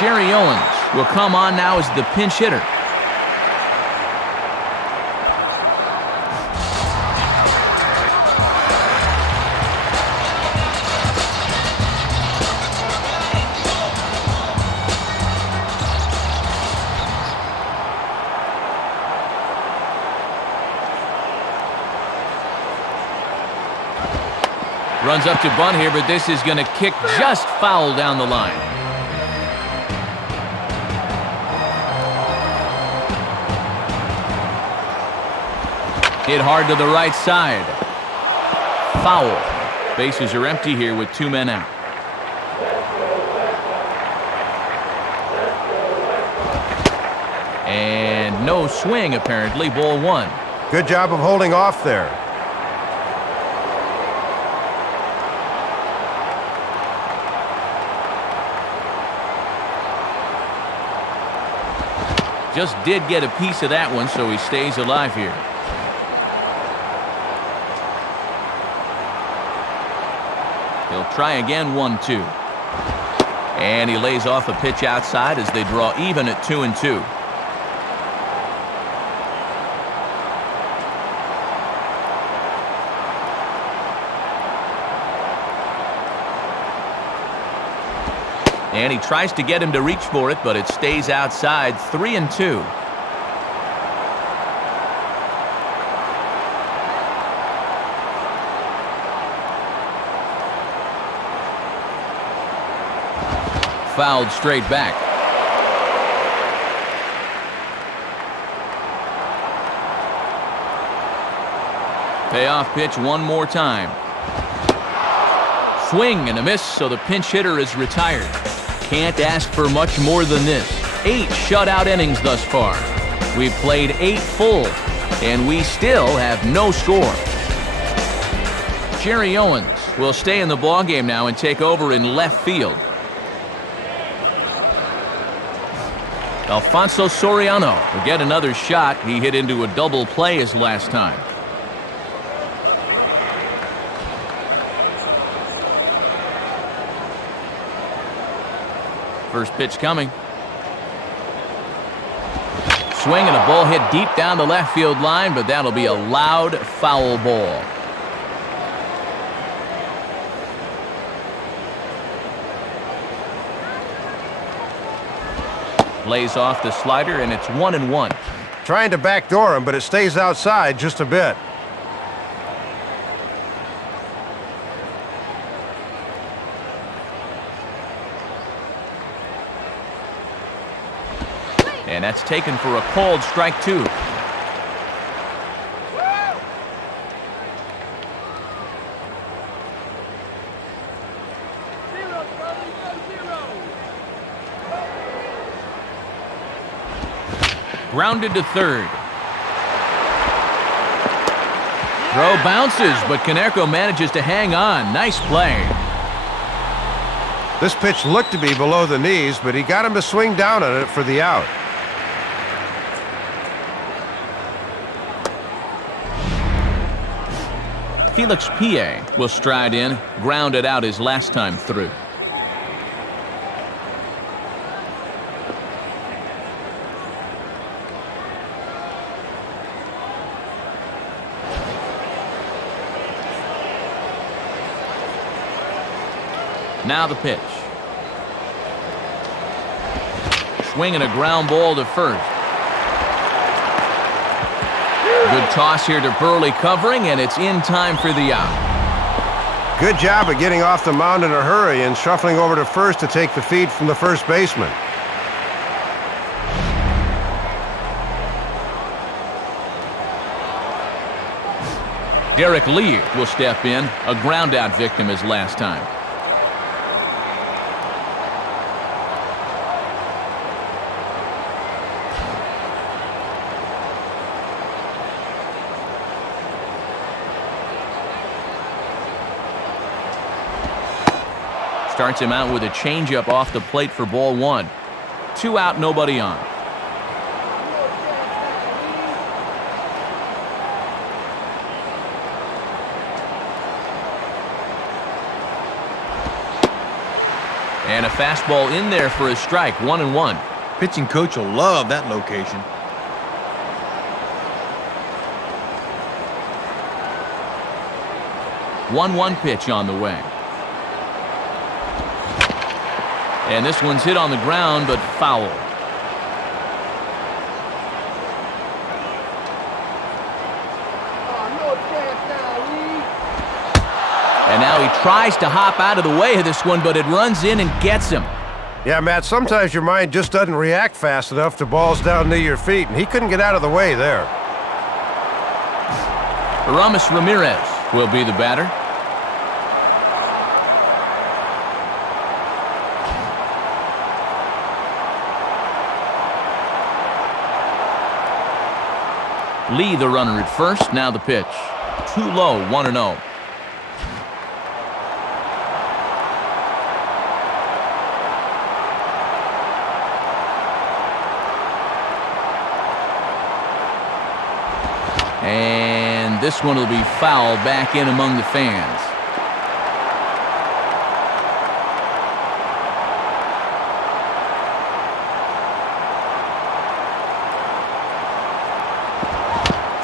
Jerry Owens will come on now as the pinch hitter. Runs up to bunt here, but this is going to kick just foul down the line. Hit hard to the right side. Foul. Bases are empty here with 2 men out. And no swing, apparently. Ball 1. Good job of holding off there. Just did get a piece of that one, so he stays alive here. He'll try again, 1-2. And he lays off a pitch outside as they draw even at 2-2. And he tries to get him to reach for it, but it stays outside, 3-2. Fouled straight back. Payoff pitch one more time. Swing and a miss, so the pinch hitter is retired. Can't ask for much more than this. 8 shutout innings thus far. We've played 8 full, and we still have no score. Jerry Owens will stay in the ballgame now and take over in left field. Alfonso Soriano will get another shot. He hit into a double play his last time. First pitch coming. Swing and a ball hit deep down the left field line, but that'll be a loud foul ball. Lays off the slider, and it's 1-1. Trying to backdoor him, but it stays outside just a bit. And that's taken for a called strike 2. Grounded to third. Throw bounces, but Konerko manages to hang on. Nice play. This pitch looked to be below the knees, but he got him to swing down on it for the out. Felix Pie will stride in, grounded out his last time through. Now the pitch. Swinging a ground ball to first. Good toss here to Burley covering, and it's in time for the out. Good job of getting off the mound in a hurry and shuffling over to first to take the feed from the first baseman. Derek Lee will step in, a ground-out victim his last time. Starts him out with a changeup off the plate for ball 1. 2 out, nobody on. And a fastball in there for a strike, 1-1. Pitching coach will love that location. One pitch on the way. And this one's hit on the ground, but foul. And now he tries to hop out of the way of this one, but it runs in and gets him. Yeah, Matt, sometimes your mind just doesn't react fast enough to balls down near your feet, and he couldn't get out of the way there. Ramos Ramirez will be the batter. Lee, the runner at first. Now the pitch. Too low, 1-0. And this one will be fouled back in among the fans.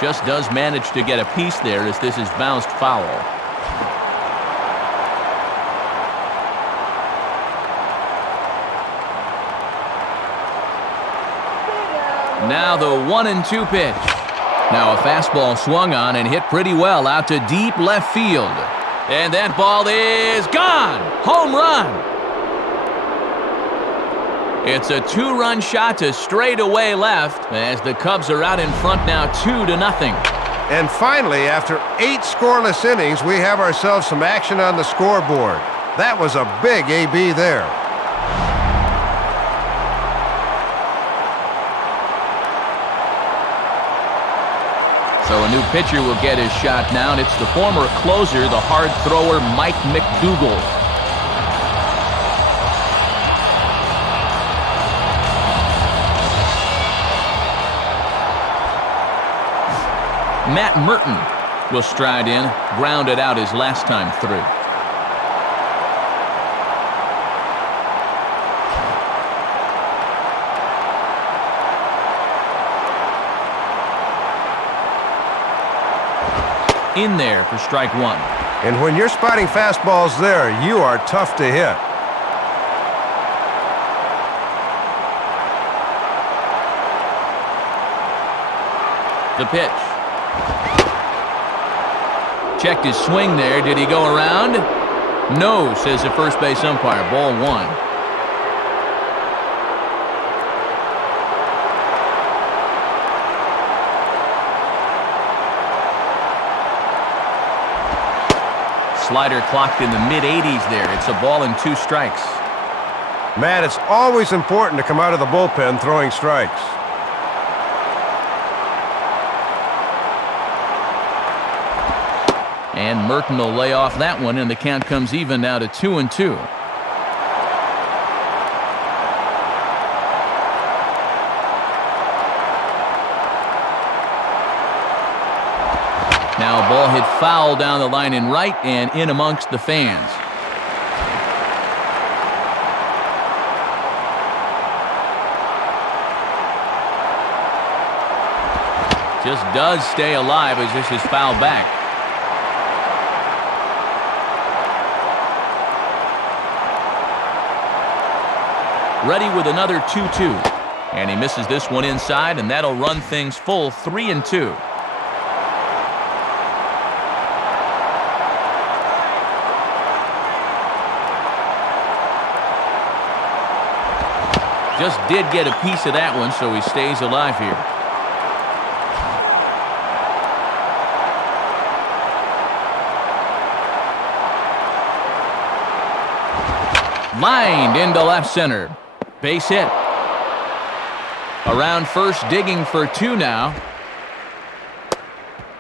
Just does manage to get a piece there as this is bounced foul. Now the 1-2 pitch. Now a fastball swung on and hit pretty well out to deep left field. And that ball is gone. Home run. It's a 2-run shot to straightaway left as the Cubs are out in front now 2-0. And finally, after 8 scoreless innings, we have ourselves some action on the scoreboard. That was a big AB there. So a new pitcher will get his shot now, and it's the former closer, the hard thrower, Mike McDougal. Matt Merton will stride in, grounded out his last time through. In there for strike one. And when you're spotting fastballs there, you are tough to hit. The pitch. Checked his swing there. Did he go around? No, says the first base umpire. Ball one. Slider clocked in the mid-80s there. It's a ball and 2 strikes. Matt, it's always important to come out of the bullpen throwing strikes. And Merton will lay off that one, and the count comes even now to 2-2. Now a ball hit foul down the line in right and in amongst the fans. Just does stay alive as this is fouled back. Ready with another 2-2. And he misses this one inside, and that'll run things full 3-2. Just did get a piece of that one, so he stays alive here. Lined into left center. Base hit. Around first, digging for 2 now.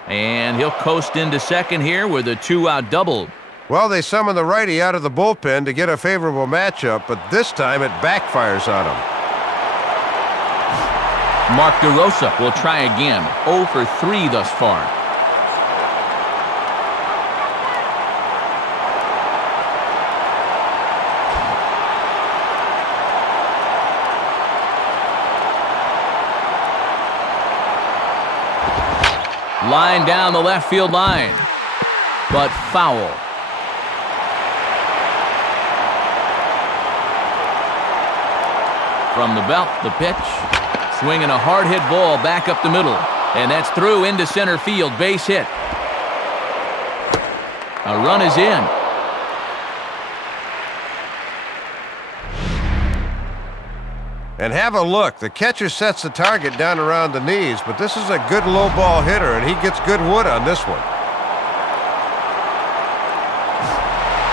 And he'll coast into second here with a 2-out double. Well, they summoned the righty out of the bullpen to get a favorable matchup, but this time it backfires on him. Mark DeRosa will try again. 0 for 3 thus far. Line down the left field line, but foul. From the belt, the pitch. Swinging a hard hit ball back up the middle. And that's through into center field. Base hit. A run is in. And have a look. The catcher sets the target down around the knees, but this is a good low ball hitter, and he gets good wood on this one.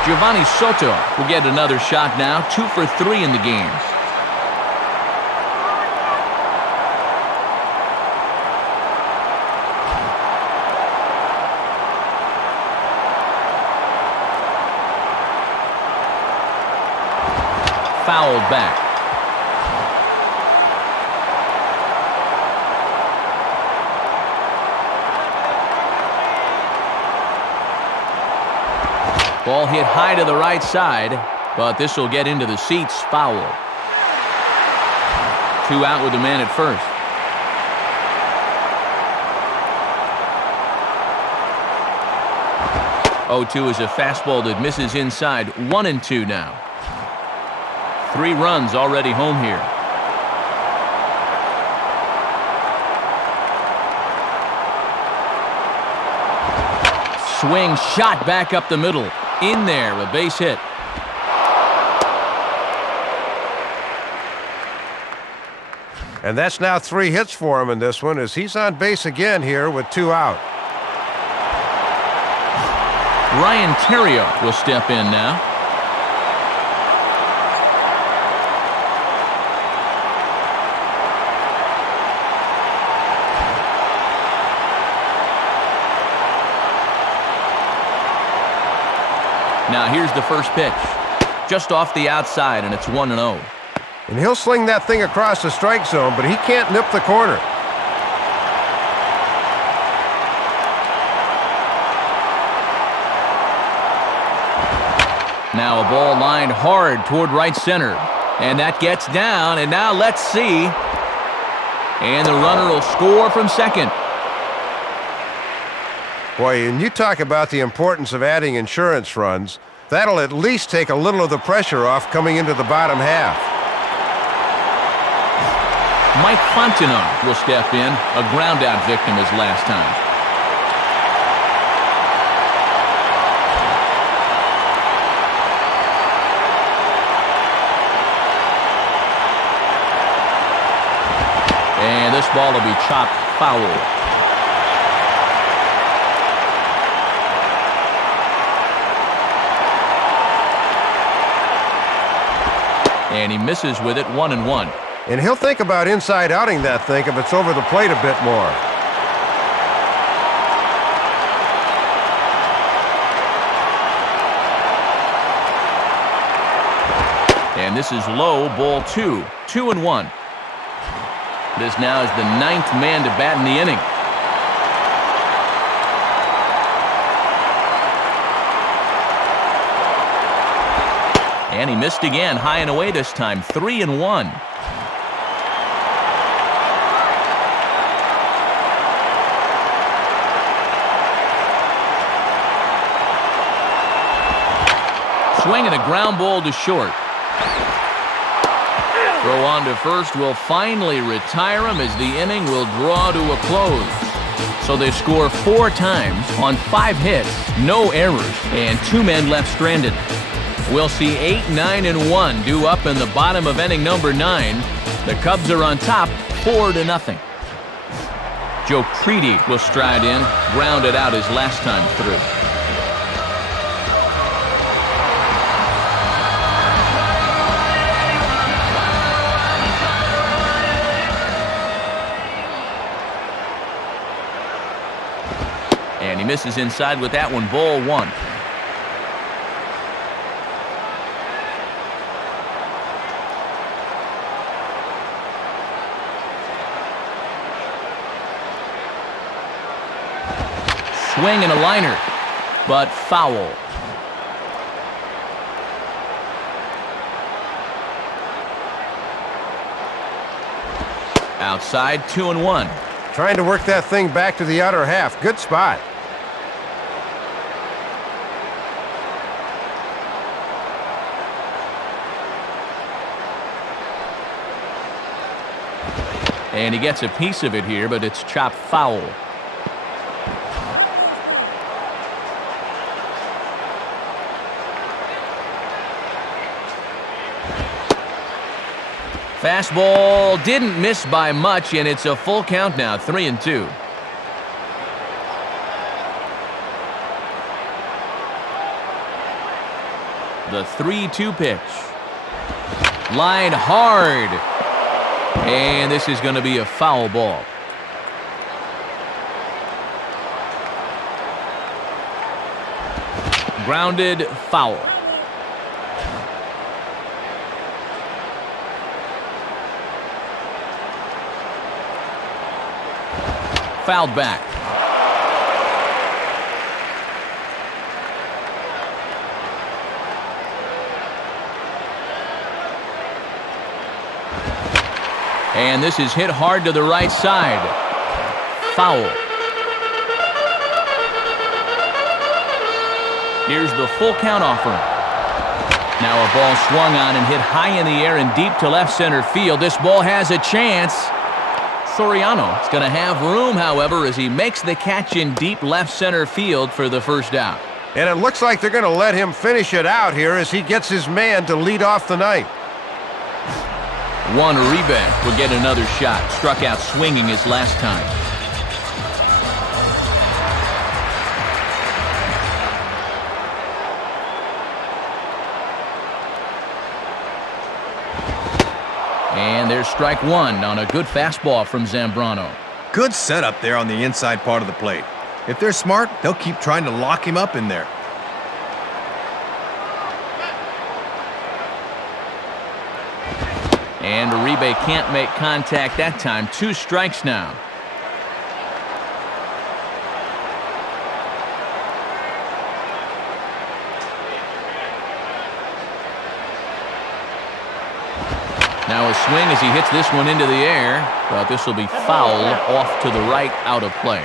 Giovanni Soto will get another shot now, 2 for 3 in the game. Fouled back. Ball hit high to the right side, but this will get into the seats. Foul. 2 out with the man at first. Oh-2 is a fastball that misses inside. 1-2 now. 3 runs already home here. Swing shot back up the middle. In there, a base hit. And that's now 3 hits for him in this one as he's on base again here with 2 out. Ryan Theriot will step in now. Now here's the first pitch. Just off the outside, and it's 1-0. And he'll sling that thing across the strike zone, but he can't nip the corner. Now a ball lined hard toward right center. And that gets down, and now let's see. And the runner will score from second. Boy, and you talk about the importance of adding insurance runs. That'll at least take a little of the pressure off coming into the bottom half. Mike Fontenot will step in, a groundout victim his last time. And this ball will be chopped foul. And he misses with it, 1-1. And he'll think about inside outing that thing if it's over the plate a bit more. And this is low, ball 2. 2-1. This now is the 9th man to bat in the inning. And he missed again, high and away this time, 3-1. Swinging a ground ball to short. Throw on to first will finally retire him as the inning will draw to a close. So they score 4 times on 5 hits, no errors, and 2 men left stranded. We'll see 8, 9, and 1 due up in the bottom of inning number 9. The Cubs are on top, 4-0. Joe Crede will stride in, grounded out his last time through. And he misses inside with that one, ball 1. Swing and a liner, but foul. Outside, 2-1. Trying to work that thing back to the outer half. Good spot. And he gets a piece of it here, but it's chopped foul. Fastball didn't miss by much, and it's a full count now, 3-2. The 3-2 pitch. Line hard. And this is going to be a foul ball. Grounded foul. Fouled back. And this is hit hard to the right side. Foul. Here's the full count offering. Now a ball swung on and hit high in the air and deep to left center field. This ball has a chance. Soriano is going to have room, however, as he makes the catch in deep left center field for the first out. And it looks like they're going to let him finish it out here as he gets his man to lead off the ninth. Juan Uribe will get another shot. Struck out swinging his last time. And there's strike one on a good fastball from Zambrano. Good setup there on the inside part of the plate. If they're smart, they'll keep trying to lock him up in there. And Uribe can't make contact that time. 2 strikes now. Now a swing as he hits this one into the air, but this will be foul off to the right, out of play.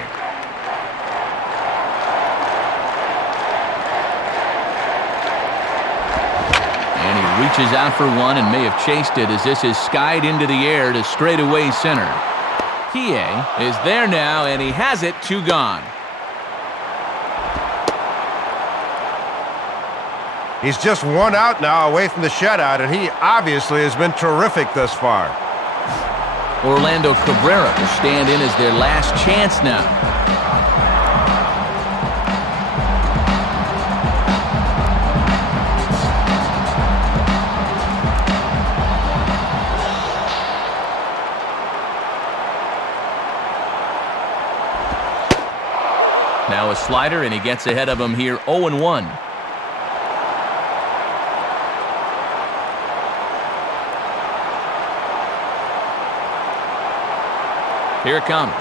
And he reaches out for one and may have chased it as this is skied into the air to straightaway center. Hiei is there now, and he has it. 2 gone. He's just 1 out now away from the shutout, and he obviously has been terrific thus far. Orlando Cabrera will stand in as their last chance now. Now a slider, and he gets ahead of him here, 0-1. Here it comes.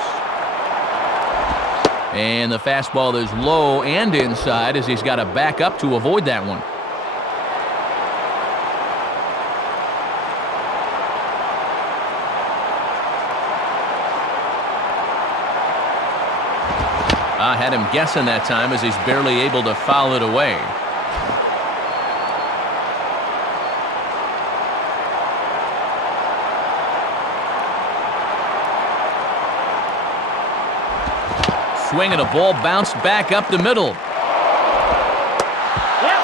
And the fastball is low and inside as he's got to back up to avoid that one. I had him guessing that time as he's barely able to foul it away. Swing and a ball bounced back up the middle.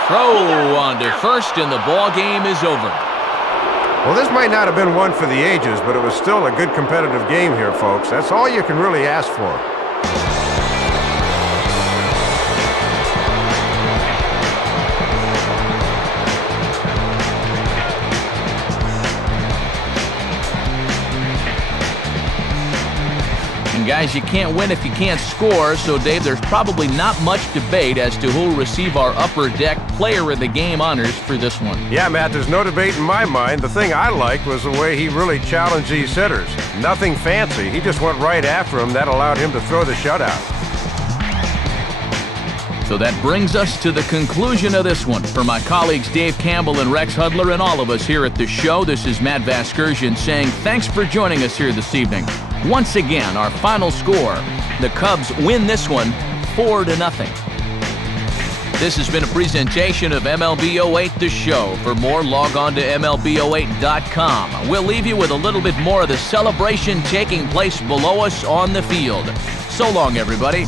Throw on to first, and the ball game is over. Well, this might not have been one for the ages, but it was still a good competitive game here, folks. That's all you can really ask for. Guys, you can't win if you can't score, so Dave, there's probably not much debate as to who will receive our Upper Deck Player of the Game honors for this one. Yeah, Matt, there's no debate in my mind. The thing I liked was the way he really challenged these hitters. Nothing fancy. He just went right after him. That allowed him to throw the shutout. So that brings us to the conclusion of this one. For my colleagues Dave Campbell and Rex Hudler and all of us here at the show, this is Matt Vasgersian saying thanks for joining us here this evening. Once again, our final score, the Cubs win this one 4-0. This has been a presentation of MLB 08 The Show. For more, log on to MLB08.com. We'll leave you with a little bit more of the celebration taking place below us on the field. So long, everybody.